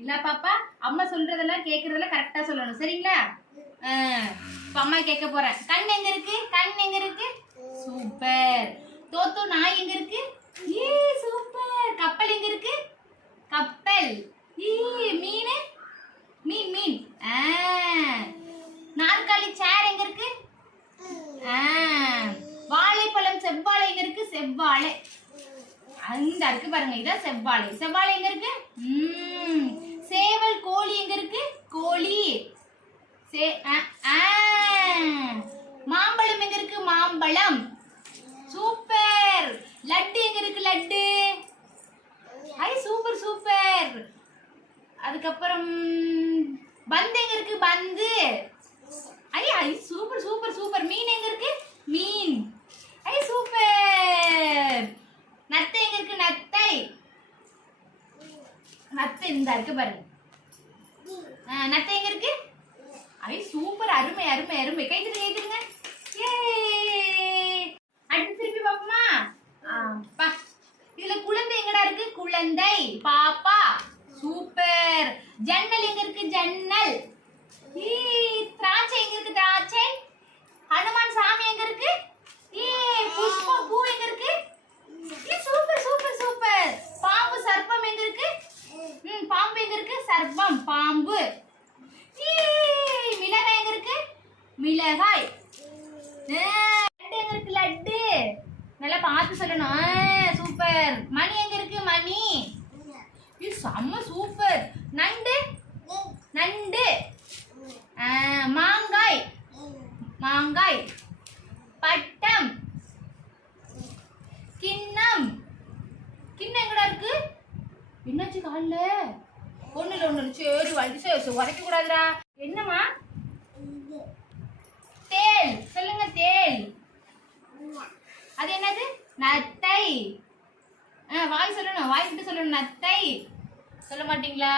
இல்ல பாப்பா அம்மா சொல்றதெல்லாம் கேக்குறதெல்லாம் கரெக்டா சொல்லணும். சரிங்களா? ஆ, இப்ப அம்மா கேட்க போறேன். கண் எங்க இருக்கு? கண் எங்க இருக்கு? சூப்பர். தோத்தோ நாய் எங்க இருக்கு? ஏ சூப்பர். கப்பல் எங்க இருக்கு? கப்பல். ஏ மீன்? மீன் மீன். ஆ. நாற்காலி சேர் எங்க இருக்கு? வாழைப்பழம் செவ்வாழை எங்க இருக்கு? செவ்வாழை. அந்த இருக்கு பாருங்க இதான் செவ்வாழை. செவ்வாழை எங்க இருக்கு? ம், சேவல் கோழி எங்க இருக்கு கோழி சே மாம்பழம் எங்க இருக்கு? மாம்பழம். சூப்பர். லட்டு எங்க இருக்கு லட்டு? ஐ சூப்பர் சூப்பர். அதுக்கப்புறம் பந்து எங்க இருக்கு? பந்து. ஐ ஐ சூப்பர் சூப்பர் சூப்பர். மீன் எங்க இருக்கு? மீன். ஐ சூப்பர். நத்தை எங்க இருக்கு? நத்தை. நத்தை இந்த இருக்கு பாருங்க. நத்தை எங்க இருக்கு? ஐ சூப்பர் அருமை அருமை அருமை. கை தட்டு கை தட்டுங்க. அடுத்து திருப்பி பாப்போமா பா. இதுல குழந்தை எங்கடா இருக்கு? குழந்தை. பாப்பா. சூப்பர் ஜன்னல் எங்க இருக்கு? ஜன்னல். திராட்சை எங்க இருக்கு? திராட்சை. ஹனுமான் சாமி எங்க இருக்கு? ஏ புஷ்பம் பூ எங்க இருக்கு? சூப்பர் சூப்பர் சூப்பர் பாம்பு சர்ப்பம் எங்க இருக்கு? ம் பாம்பு எங்க இருக்கு? சர்ப்பம் பாம்பு ஈ, மிளகாய் எங்க இருக்கு மிளகாய். லட்டு எங்க இருக்கு லட்டு? நல்லா பார்த்து சொல்லணும். ஆ, சூப்பர். மணி எங்க இருக்கு மணி? இது செம்ம சூப்பர். நண்டு? நண்டு. மாங்காய். மாங்காய். பட்டம். கிண்ணம். கிண்ணம் எங்கடா இருக்கு? என்னாச்சு கால்ல? ஒண்ணு இல்ல ஒண்ணு சரி வலிச்சு உரைக்க கூடாதுடா என்னம்மா? வாய் சொல்லணும் வாய் விட்டு சொல்லணும் நத்தை சொல்ல மாட்டீங்களா?